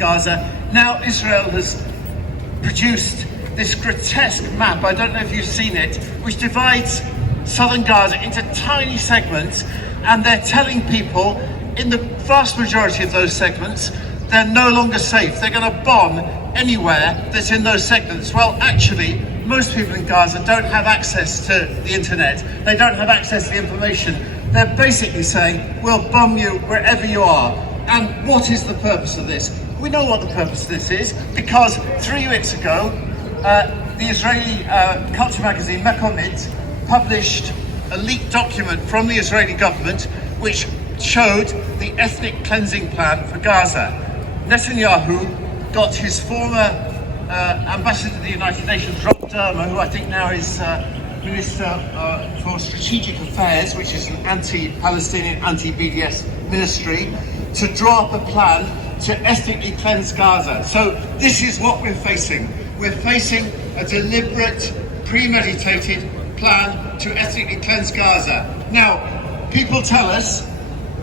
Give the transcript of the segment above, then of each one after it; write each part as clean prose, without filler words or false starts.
Gaza. Now Israel has produced this grotesque map, I don't know if you've seen it, which divides southern Gaza into tiny segments, and they're telling people in the vast majority of those segments they're no longer safe. They're going to bomb anywhere that's in those segments. Well, actually, most people in Gaza don't have access to the internet. They don't have access to the information. They're basically saying, we'll bomb you wherever you are. And what is the purpose of this? We know what the purpose of this is, because 3 weeks ago, the Israeli culture magazine Mekomit published a leaked document from the Israeli government which showed the ethnic cleansing plan for Gaza. Netanyahu got his former ambassador to the United Nations, Rob Dermer, who I think now is Minister for Strategic Affairs, which is an anti-Palestinian, anti-BDS ministry, to draw up a plan to ethnically cleanse Gaza. So this is what we're facing. We're facing a deliberate, premeditated plan to ethnically cleanse Gaza. Now, people tell us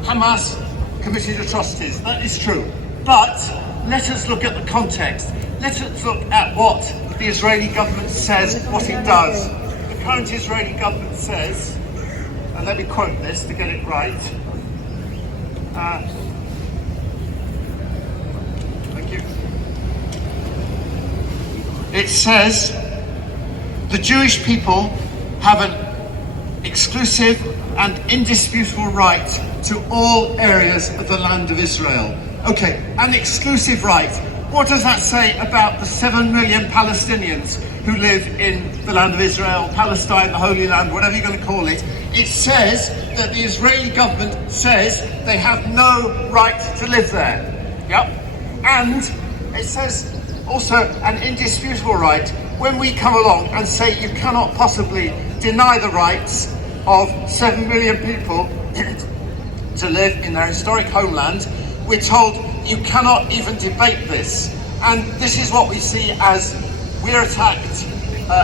Hamas committed atrocities. That is true. But let us look at the context. Let us look at what the Israeli government says, what it does. The current Israeli government says, and let me quote this to get it right. Thank you. It says, the Jewish people have an exclusive and indisputable right to all areas of the land of Israel. Okay, an exclusive right. What does that say about the 7 million Palestinians who live in the land of Israel, Palestine, the Holy Land, whatever you're going to call it? It says that the Israeli government says they have no right to live there. Yep. And it says also an indisputable right when we come along and say you cannot possibly deny the rights of 7 million people to live in their historic homeland. We're told you cannot even debate this. And this is what we see as we're attacked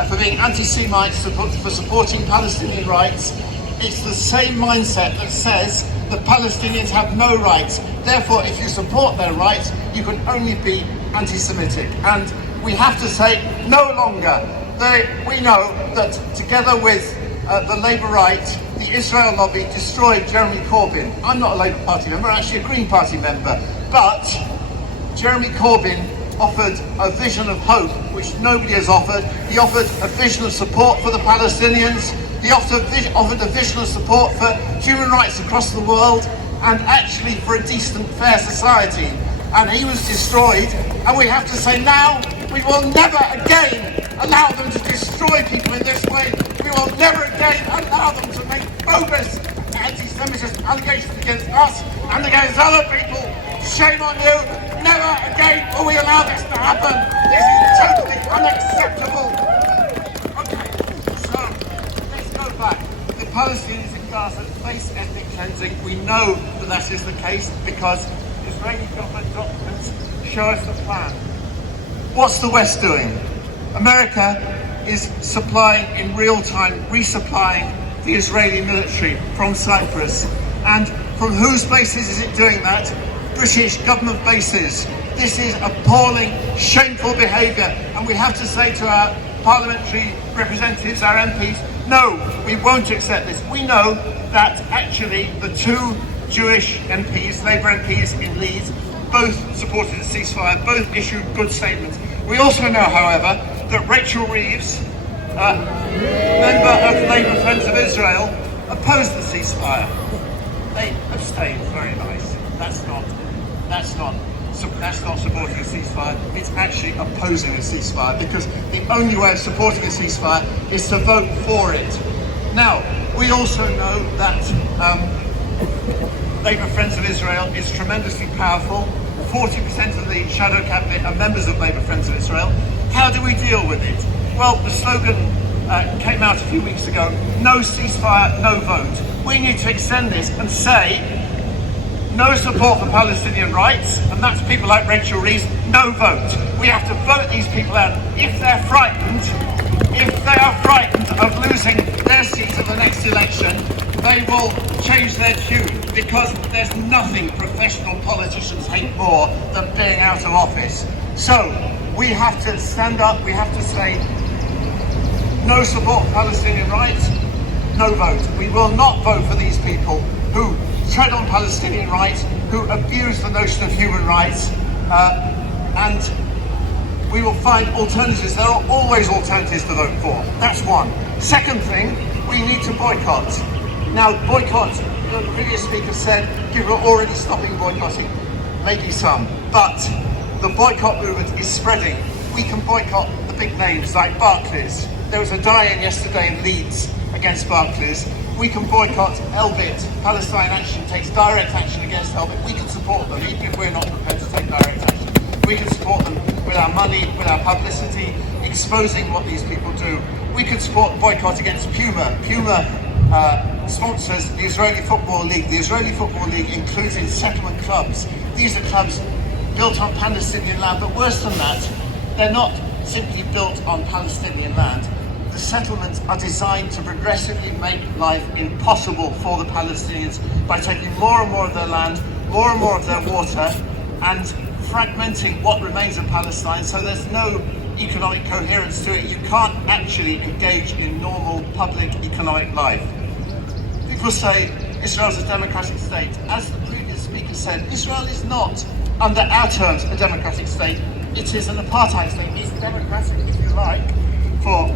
for being anti-Semites, for supporting Palestinian rights. It's the same mindset that says the Palestinians have no rights. Therefore, if you support their rights, you can only be anti-Semitic. And we have to say no longer. We know that together with the Labour right, the Israel lobby destroyed Jeremy Corbyn. I'm not a Labour Party member, I'm actually a Green Party member. But Jeremy Corbyn offered a vision of hope, which nobody has offered. He offered a vision of support for the Palestinians. He offered a vision of support for human rights across the world, and actually for a decent, fair society. And he was destroyed, and we have to say now, we will never again allow them to destroy people in this way. We will never again allow them to make bogus anti-Semitic allegations against us and against other people. Shame on you. Never again will we allow this to happen. This is totally unacceptable. Okay, so let's go back. The Palestinians in Gaza face ethnic cleansing. We know that that is the case because Israeli government documents show us the plan. What's the West doing? America is supplying in real time, resupplying the Israeli military from Cyprus. And from whose bases is it doing that? British government bases. This is appalling, shameful behaviour, and we have to say to our parliamentary representatives, our MPs, no, we won't accept this. We know that actually the two Jewish MPs, Labour MPs in Leeds, both supported the ceasefire, both issued good statements. We also know, however, that Rachel Reeves, member of Labour Friends of Israel, opposed the ceasefire. They abstained. Very nice. That's not supporting a ceasefire. It's actually opposing a ceasefire, because the only way of supporting a ceasefire is to vote for it. Now, we also know that Labour Friends of Israel is tremendously powerful. 40% of the shadow cabinet are members of Labour Friends of Israel. How do we deal with it? Well, the slogan came out a few weeks ago, no ceasefire, no vote. We need to extend this and say, no support for Palestinian rights, and that's people like Rachel Reeves, no vote. We have to vote these people out. If they are frightened of losing their seat at the next election, they will change their tune, because there's nothing professional politicians hate more than being out of office. So we have to stand up, we have to say no support for Palestinian rights, no vote. We will not vote for these people who tread on Palestinian rights, who abuse the notion of human rights, and we will find alternatives. There are always alternatives to vote for. That's one. Second thing, we need to boycott. Now, boycott, the previous speaker said people are already stopping boycotting. Maybe some, but the boycott movement is spreading. We can boycott the big names like Barclays. There was a die-in yesterday in Leeds against Barclays. We can boycott Elbit. Palestine Action takes direct action against Elbit. We can support them, even if we're not prepared to take direct action. We can support them with our money, with our publicity, exposing what these people do. We can support boycott against Puma. Puma sponsors the Israeli Football League. The Israeli Football League includes in settlement clubs. These are clubs built on Palestinian land, but worse than that, they're not simply built on Palestinian land. The settlements are designed to progressively make life impossible for the Palestinians by taking more and more of their land, more and more of their water, and fragmenting what remains of Palestine, so there's no economic coherence to it. You can't actually engage in normal public economic life. People say Israel's a democratic state. As the previous speaker said, Israel is not, under our terms, a democratic state. It is an apartheid state. It's democratic, if you like, for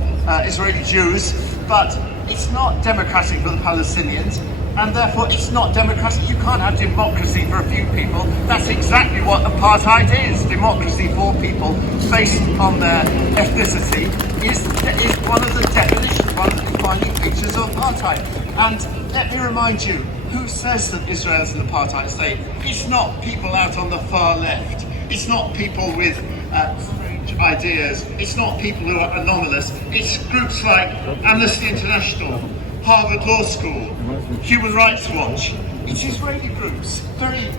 Israeli Jews, but it's not democratic for the Palestinians, and therefore it's not democratic. You can't have democracy for a few people. That's exactly what apartheid is. Democracy for people based on their ethnicity is one of the definitions, one of the defining features of apartheid. And let me remind you, who says that Israel is an apartheid state? It's not people out on the far left. It's not people with strange ideas. It's not people who are anomalous. It's groups like Amnesty International, Harvard Law School, Human Rights Watch. It's Israeli groups, very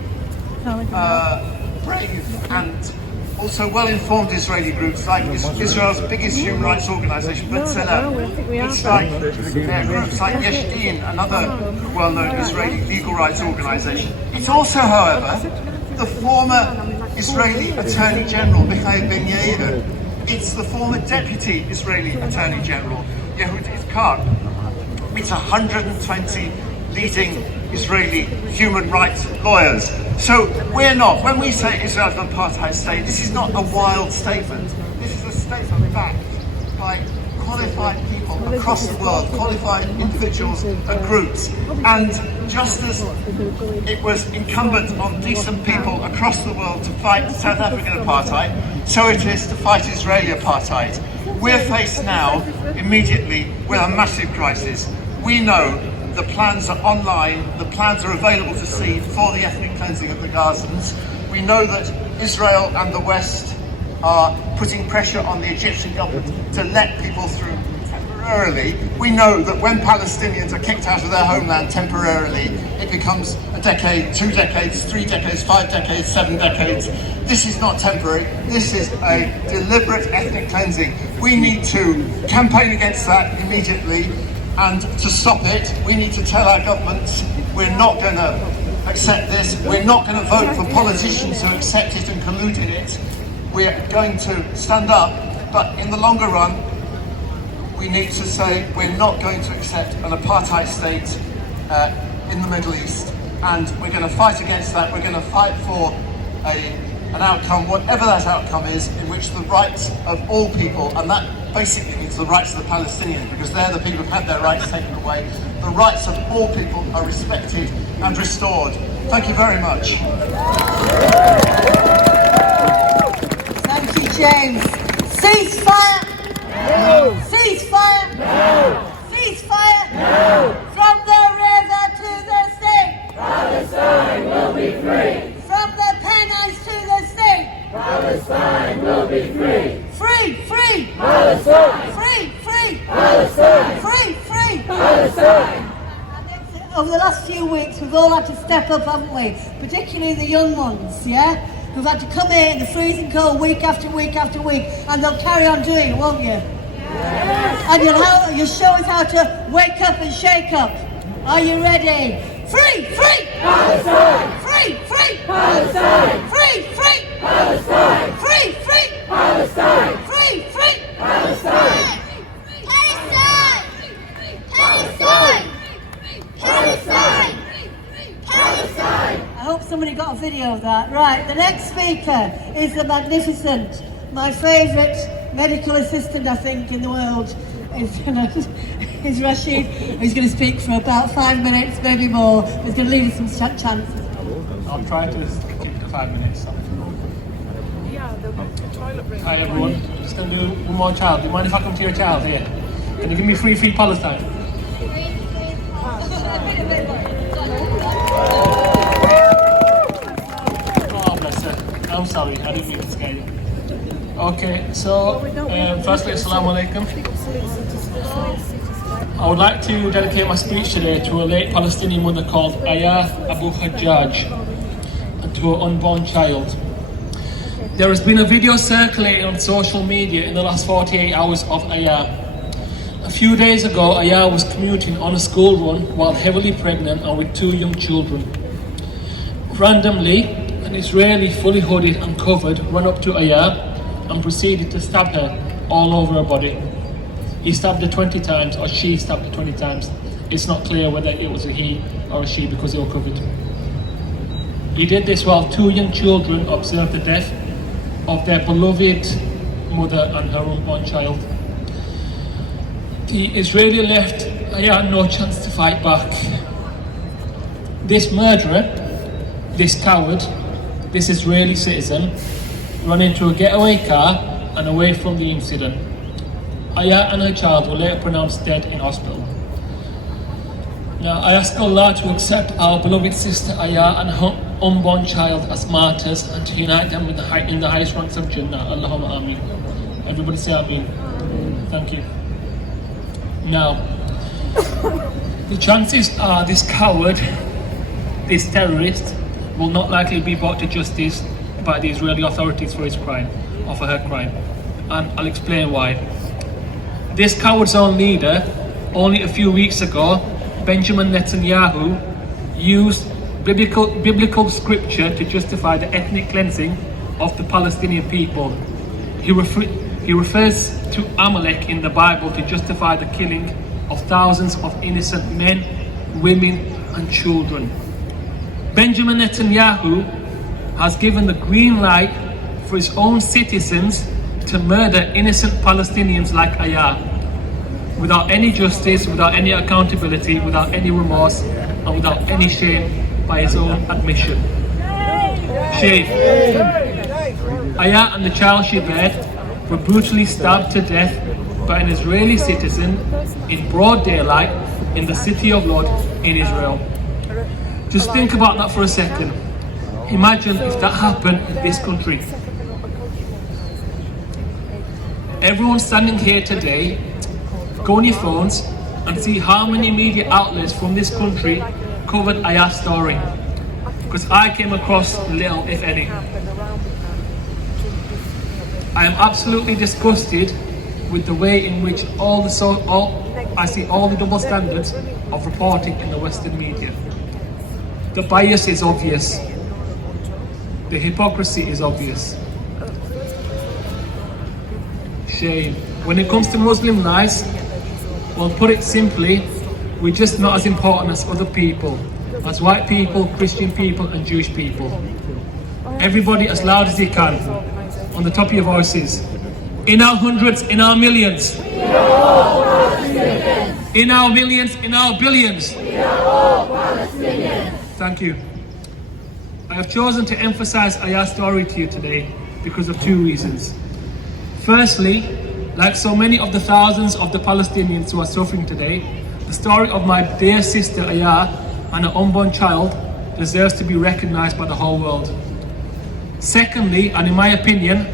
brave and also well-informed Israeli groups like Israel's biggest human rights organisation, B'Tselem. It's like groups like Yesh Din, another well-known Israeli legal rights organisation. It's also, however, the former Israeli Attorney General, Michael Ben Yair. It's the former Deputy Israeli Attorney General, Yehud Itzhak. It's 120 leading Israeli human rights lawyers. So we're not, when we say Israel's an apartheid state, this is not a wild statement. This is a statement backed by qualified people across the world, qualified individuals and groups. And just as it was incumbent on decent people across the world to fight South African apartheid, so it is to fight Israeli apartheid. We're faced now, immediately, with a massive crisis. We know the plans are online, the plans are available to see for the ethnic cleansing of the Gazans. We know that Israel and the West are putting pressure on the Egyptian government to let people through temporarily. We know that when Palestinians are kicked out of their homeland temporarily, it becomes a decade, 2 decades, 3 decades, 5 decades, 7 decades. This is not temporary. This is a deliberate ethnic cleansing. We need to campaign against that immediately, and to stop it, we need to tell our governments we're not going to accept this. We're not going to vote for politicians who accept it and collude in it. We're going to stand up, but in the longer run, we need to say we're not going to accept an apartheid state in the Middle East, and we're going to fight against that. We're going to fight for an outcome, whatever that outcome is, in which the rights of all people, and that basically means the rights of the Palestinians, because they're the people who've had their rights taken away, the rights of all people are respected and restored. Thank you very much. Thank you, James. Ceasefire! No! Ceasefire! No! Ceasefire! No! From the river to the sea! Palestine will be free! From the Pennines to the sea! Palestine will be free! Free! Free! Palestine! Free! Free! Palestine! Free! Free! Palestine! Over the last few weeks, we've all had to step up, haven't we? Particularly the young ones, yeah? Who've had to come here in the freezing cold week after week after week, and they'll carry on doing it, won't you? Yes. And you'll show us how to wake up and shake up. Are you ready? Free, free! Palestine! Free, free! Palestine! Free, free! Palestine! Free, free! Palestine! Free, free! Palestine! Palestine! Palestine! Palestine! Palestine! I hope somebody got a video of that. Right, the next speaker is the magnificent, my favourite medical assistant, I think, in the world, is Rashid. He's going to speak for about 5 minutes, maybe more. He's going to leave us some chance. I'll try to keep it to 5 minutes. Hi everyone, just going to do one more child. Do you mind if I come to your child here? Can you give me free Palestine? Oh bless her. I'm sorry, I didn't mean to scare you. Okay, so firstly, Assalamu alaikum. I would like to dedicate my speech today to a late Palestinian mother called Aya Abu Hajjaj and to her unborn child. There has been a video circulating on social media in the last 48 hours of Aya. A few days ago, Aya was commuting on a school run while heavily pregnant and with 2 young children. Randomly, an Israeli fully hooded and covered ran up to Aya and proceeded to stab her all over her body. He stabbed her 20 times, or she stabbed her 20 times. It's not clear whether it was a he or a she because they were covered. He did this while 2 young children observed the death of their beloved mother and her unborn child. The Israeli left Aya no chance to fight back. This murderer, this coward, this Israeli citizen, ran into a getaway car and away from the incident. Aya and her child were later pronounced dead in hospital. Now I ask Allah to accept our beloved sister Aya and her unborn child as martyrs and to unite them in the highest ranks of Jannah. Allahumma ameen. Everybody say ameen. Thank you. Now, the chances are this coward, this terrorist, will not likely be brought to justice by the Israeli authorities for his crime, or for her crime. And I'll explain why. This coward's own leader, only a few weeks ago, Benjamin Netanyahu, used biblical scripture to justify the ethnic cleansing of the Palestinian people. He refers to Amalek in the Bible to justify the killing of thousands of innocent men, women and children. Benjamin Netanyahu has given the green light for his own citizens to murder innocent Palestinians like Aya, without any justice, without any accountability, without any remorse, and without any shame by his own admission. Shame. Aya and the child she bared were brutally stabbed to death by an Israeli citizen in broad daylight in the city of Lod in Israel. Just think about that for a second. Imagine if that happened in this country. Everyone standing here today, go on your phones and see how many media outlets from this country covered Aya's story. Because I came across little, if any. I am absolutely disgusted with the way in which I see all the double standards of reporting in the Western media. The bias is obvious. The hypocrisy is obvious. Shame. When it comes to Muslim lives, well, put it simply, we're just not as important as other people, as white people, Christian people and Jewish people. Everybody as loud as you can, on the top of your voices. In our hundreds, in our millions. We are all Palestinians. In our millions, in our billions. We are all Palestinians. Thank you. I have chosen to emphasize Aya's story to you today because of 2 reasons. Firstly, like so many of the thousands of the Palestinians who are suffering today, the story of my dear sister Aya and her unborn child deserves to be recognized by the whole world. Secondly, and in my opinion,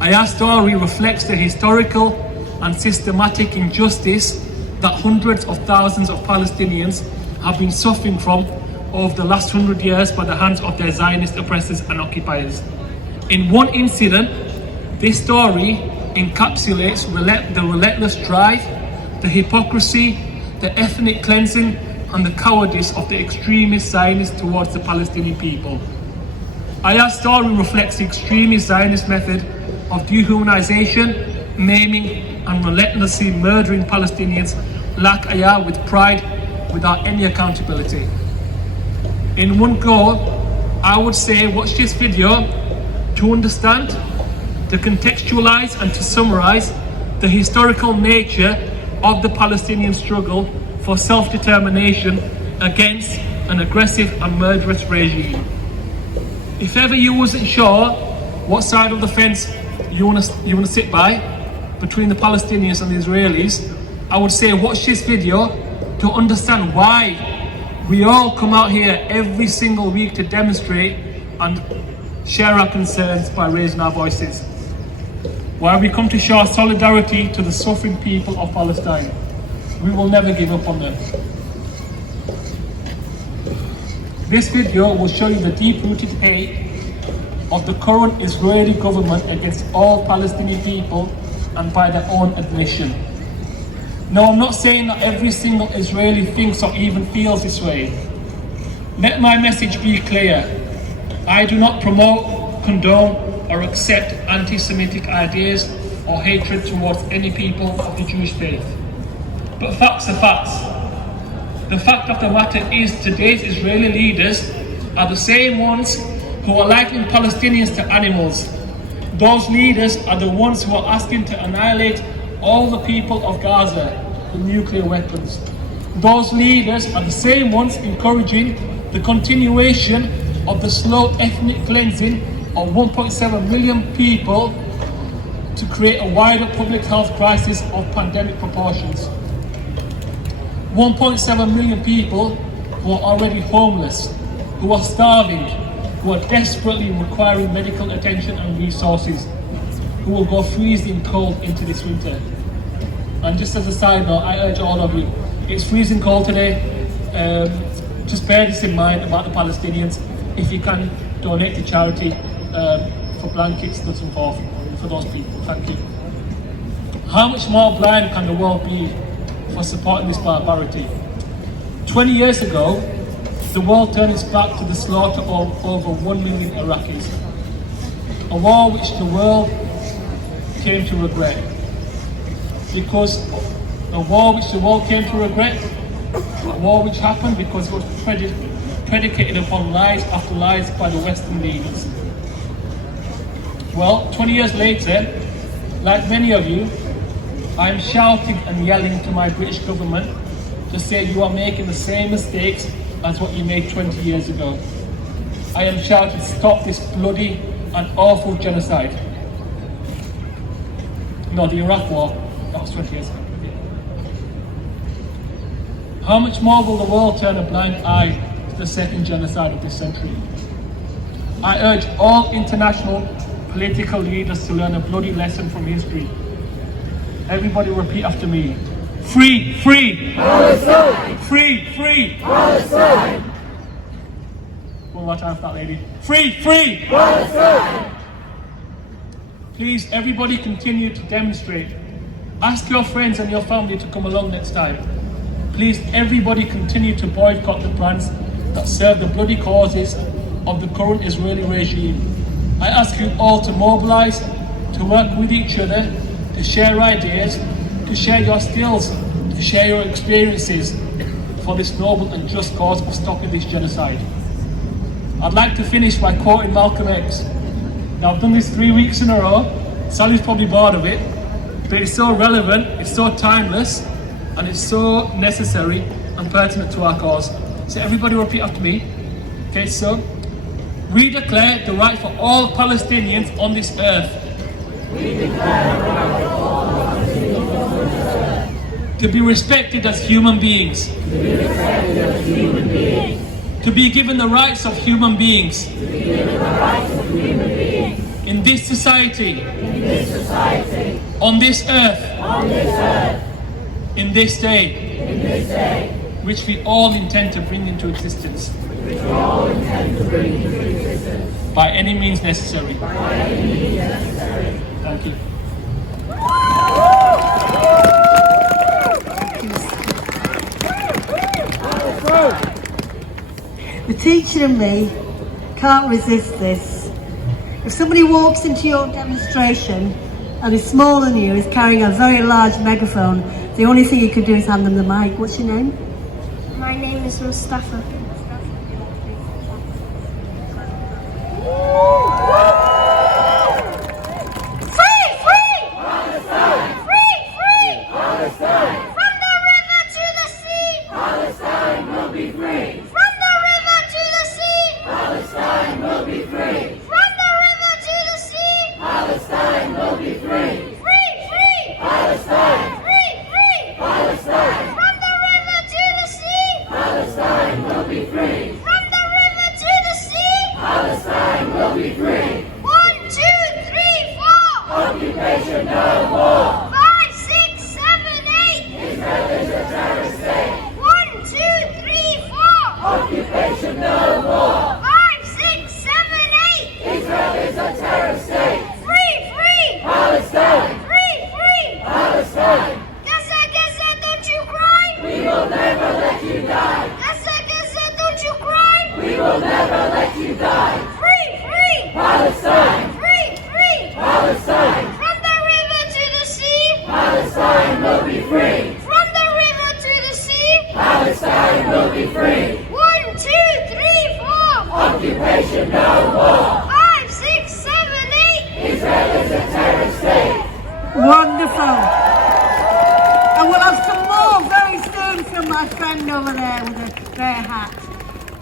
Aya's story reflects the historical and systematic injustice that hundreds of thousands of Palestinians have been suffering from over the last 100 years by the hands of their Zionist oppressors and occupiers. In one incident, this story encapsulates the relentless drive, the hypocrisy, the ethnic cleansing and the cowardice of the extremist Zionists towards the Palestinian people. Aya's story reflects the extremist Zionist method of dehumanization, maiming, and relentlessly murdering Palestinians like Aya with pride without any accountability. In one go, I would say watch this video to understand, to contextualize and to summarize the historical nature of the Palestinian struggle for self-determination against an aggressive and murderous regime. If ever you wasn't sure what side of the fence you want to sit by between the Palestinians and the Israelis, I would say watch this video to understand why we all come out here every single week to demonstrate and share our concerns by raising our voices. Why we come to show our solidarity to the suffering people of Palestine. We will never give up on them. This video will show you the deep-rooted hate of the current Israeli government against all Palestinian people, and by their own admission. Now, I'm not saying that every single Israeli thinks or even feels this way. Let my message be clear. I do not promote, condone, or accept anti-Semitic ideas or hatred towards any people of the Jewish faith. But facts are facts. The fact of the matter is today's Israeli leaders are the same ones who are likening Palestinians to animals. Those leaders are the ones who are asking to annihilate all the people of Gaza with nuclear weapons. Those leaders are the same ones encouraging the continuation of the slow ethnic cleansing of 1.7 million people to create a wider public health crisis of pandemic proportions. 1.7 million people who are already homeless, who are starving, who are desperately requiring medical attention and resources, who will go freezing cold into this winter. And just as a side note, I urge all of you, it's freezing cold today. Just bear this in mind about the Palestinians. If you can, donate to charity for blankets and so forth for those people. Thank you. How much more blind can the world be for supporting this barbarity? 20 years ago, the world turned its back to the slaughter of over 1 million Iraqis. A war which the world came to regret. Because a war which the world came to regret, a war which happened because it was predicated upon lies after lies by the Western leaders. Well, 20 years later, like many of you, I'm shouting and yelling to my British government to say you are making the same mistakes as what you made 20 years ago. I am shouting, stop this bloody and awful genocide. No, the Iraq war, that was 20 years ago. How much more will the world turn a blind eye to the second genocide of this century? I urge all international political leaders to learn a bloody lesson from history. Everybody repeat after me. Free, free! Palestine! Free, free! Palestine! One more time for that lady. Free, free! Palestine! Please, everybody continue to demonstrate. Ask your friends and your family to come along next time. Please, everybody continue to boycott the brands that serve the bloody causes of the current Israeli regime. I ask you all to mobilize, to work with each other, to share ideas, to share your skills, to share your experiences for this noble and just cause of stopping this genocide. I'd like to finish by quoting Malcolm X. Now, I've done this 3 weeks in a row. Sally's probably bored of it, but it's so relevant, it's so timeless, and it's so necessary and pertinent to our cause. So everybody repeat after me. Okay, so we declare the right for all Palestinians on this earth to be respected as human beings, to be given the rights of human beings in this society, on this earth, in this day, which we all intend to bring into existence by any means necessary. Thank you. teacher and me can't resist this. If somebody walks into your demonstration and is smaller than you, is carrying a very large megaphone, the only thing you can do is hand them the mic. What's your name? My name is Mustafa. Wonderful. And we'll have some more very soon from my friend over there with a fair hat.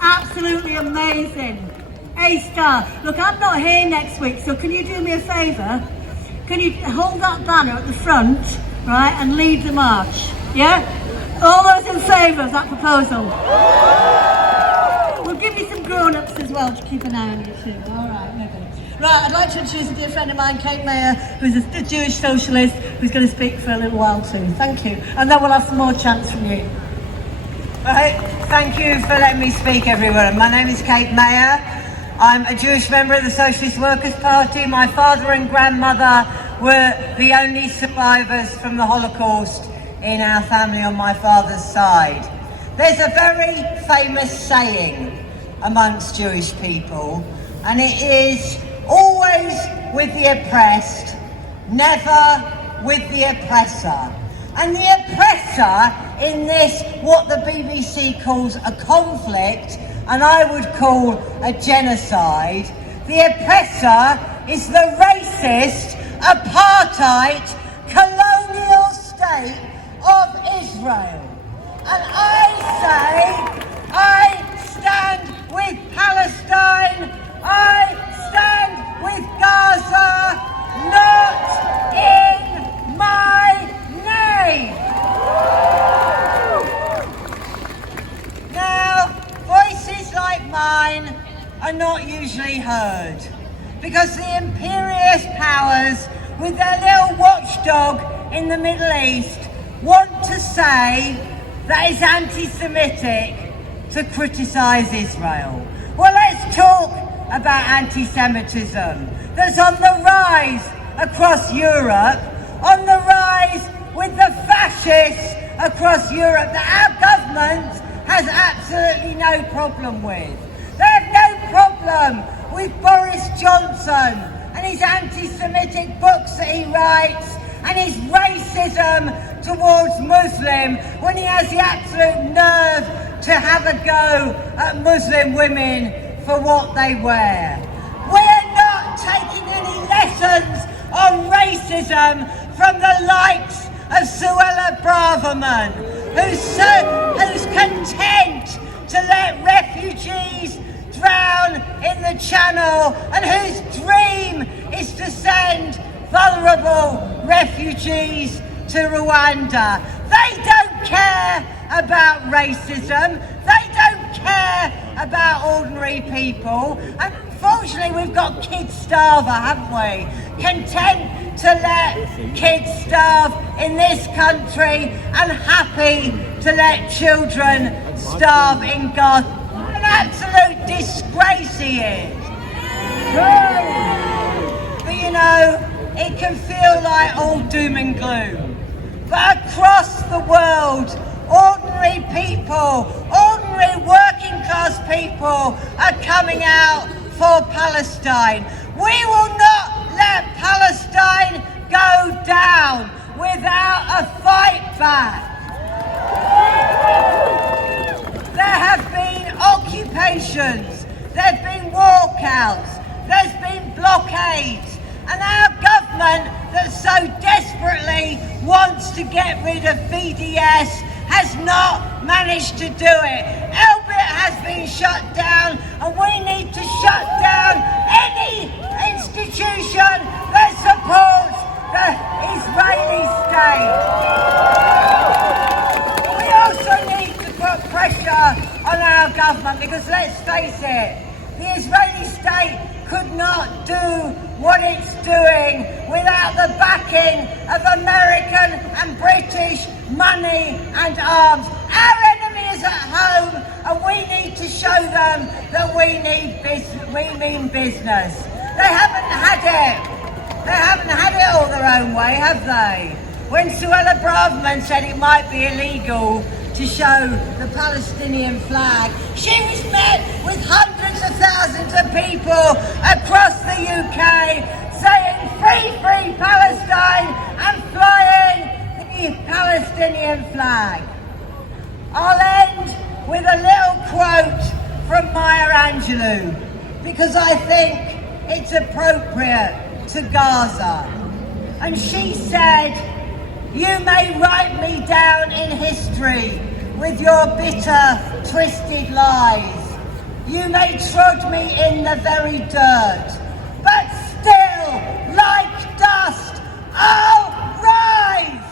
Absolutely amazing. A-star. Look, I'm not here next week, so can you do me a favour? Can you hold that banner at the front, right, and lead the march? Yeah? All those in favour of that proposal? We'll give you some grown-ups as well to keep an eye on you too. All right, maybe. Right, I'd like to introduce a dear friend of mine, Kate Mayer, who's a Jewish socialist, who's going to speak for a little while too. Thank you. And then we'll have some more chants from you. Right, thank you for letting me speak, everyone. My name is Kate Mayer. I'm a Jewish member of the Socialist Workers' Party. My father and grandmother were the only survivors from the Holocaust in our family on my father's side. There's a very famous saying amongst Jewish people, and it is always with the oppressed, never with the oppressor. And the oppressor in this, what the BBC calls a conflict, and I would call a genocide, the oppressor is the racist, apartheid, colonial state of Israel. And I say, I stand with Palestine, I stand with Gaza, not in my name. Now, voices like mine are not usually heard because the imperious powers with their little watchdog in the Middle East want to say that it's anti-Semitic to criticise Israel. Well, let's talk about anti-Semitism that's on the rise across Europe, on the rise with the fascists across Europe that our government has absolutely no problem with. They have no problem with Boris Johnson and his anti-Semitic books that he writes and his racism towards Muslim when he has the absolute nerve to have a go at Muslim women for what they wear. We're not taking any lessons on racism from the likes of Suella Braverman, who's content to let refugees drown in the Channel and whose dream is to send vulnerable refugees to Rwanda. They don't care about racism. They don't care about ordinary people. And unfortunately, we've got kids starver, haven't we? Content to let kids starve in this country and happy to let children starve in Gaza. What an absolute disgrace he is. But you know, it can feel like all doom and gloom. But across the world, ordinary people, ordinary ordinary working class people are coming out for Palestine. We will not let Palestine go down without a fight back. There have been occupations, there have been walkouts, there's been blockades, and our government that so desperately wants to get rid of BDS has not managed to do it. Elbit has been shut down, and we need to shut down any institution that supports the Israeli state. We also need to put pressure on our government, because let's face it, the Israeli state could not do what it's doing without the backing of American and British money and arms. Our enemy is at home, and we need to show them that we mean business. They haven't had it. They haven't had it all their own way, have they? When Suella Braverman said it might be illegal to show the Palestinian flag, she was met with hundreds of thousands of people across the UK saying free, free Palestine and flying the Palestinian flag. I'll end with a little quote from Maya Angelou, because I think it's appropriate to Gaza. And she said, "You may write me down in history with your bitter, twisted lies. You may trod me in the very dirt, but still, like dust, I'll rise!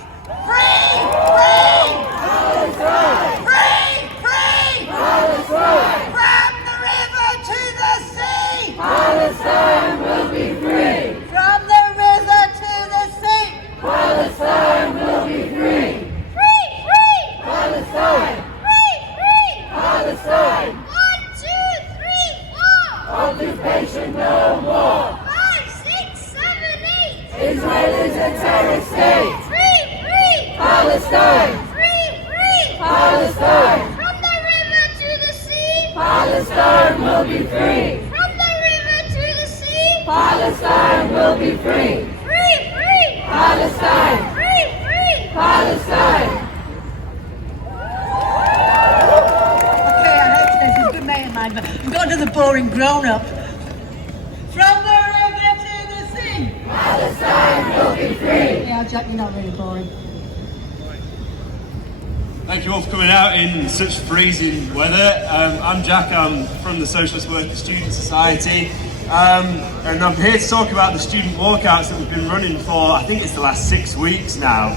Free, free! Palestine! Free, free! Palestine! From the river to the sea! Palestine will be free! From the river to the sea! Palestine will be free! Free, free! Palestine! Free, free! Palestine! 1, 2, 3, 4! Occupation no more! 5, 6, 7, 8! Israel is a terrorist state! Free, free! Palestine! Free, free! Palestine! From the river to the sea! Palestine will be free! From the river to the sea! Palestine will be free! Free, free! Palestine! Free, free! Palestine! Okay, I hate this. He's a good mate of mine, but we've got another boring grown-up. From the river to the sea! Palestine will be free! Yeah, Jack, you're not really boring. Thank you all for coming out in such freezing weather. I'm Jack, I'm from the Socialist Workers Student Society, and I'm here to talk about the student walkouts that we've been running for, I think it's the last 6 weeks now.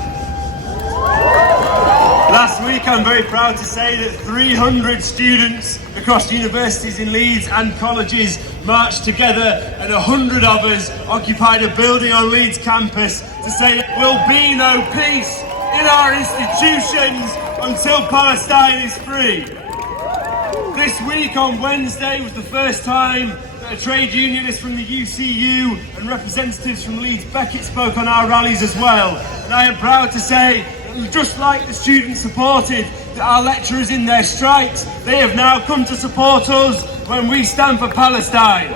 Last week I'm very proud to say that 300 students across universities in Leeds and colleges marched together, and 100 of us occupied a building on Leeds campus to say there will be no peace in our institutions until Palestine is free. This week on Wednesday was the first time that a trade unionist from the UCU and representatives from Leeds Beckett spoke on our rallies as well. And I am proud to say that just like the students supported our lecturers in their strikes, they have now come to support us when we stand for Palestine.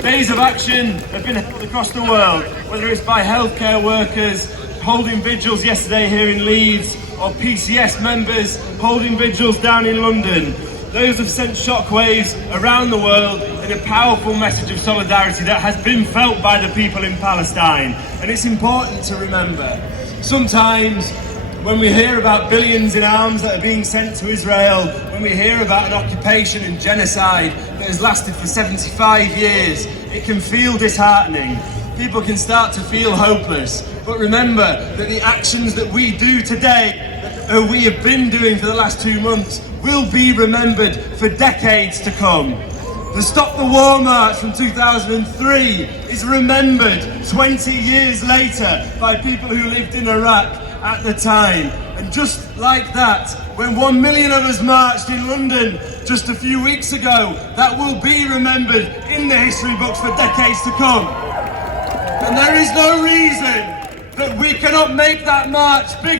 Days of action have been held across the world, whether it's by healthcare workers holding vigils yesterday here in Leeds, or PCS members holding vigils down in London. Those have sent shockwaves around the world in a powerful message of solidarity that has been felt by the people in Palestine. And it's important to remember, sometimes when we hear about billions in arms that are being sent to Israel, when we hear about an occupation and genocide that has lasted for 75 years, it can feel disheartening. People can start to feel hopeless. But remember that the actions that we do today, that we have been doing for the last 2 months, will be remembered for decades to come. The Stop the War March from 2003 is remembered 20 years later by people who lived in Iraq at the time. And just like that, when 1 million of us marched in London just a few weeks ago, that will be remembered in the history books for decades to come. And there is no reason that we cannot make that march big.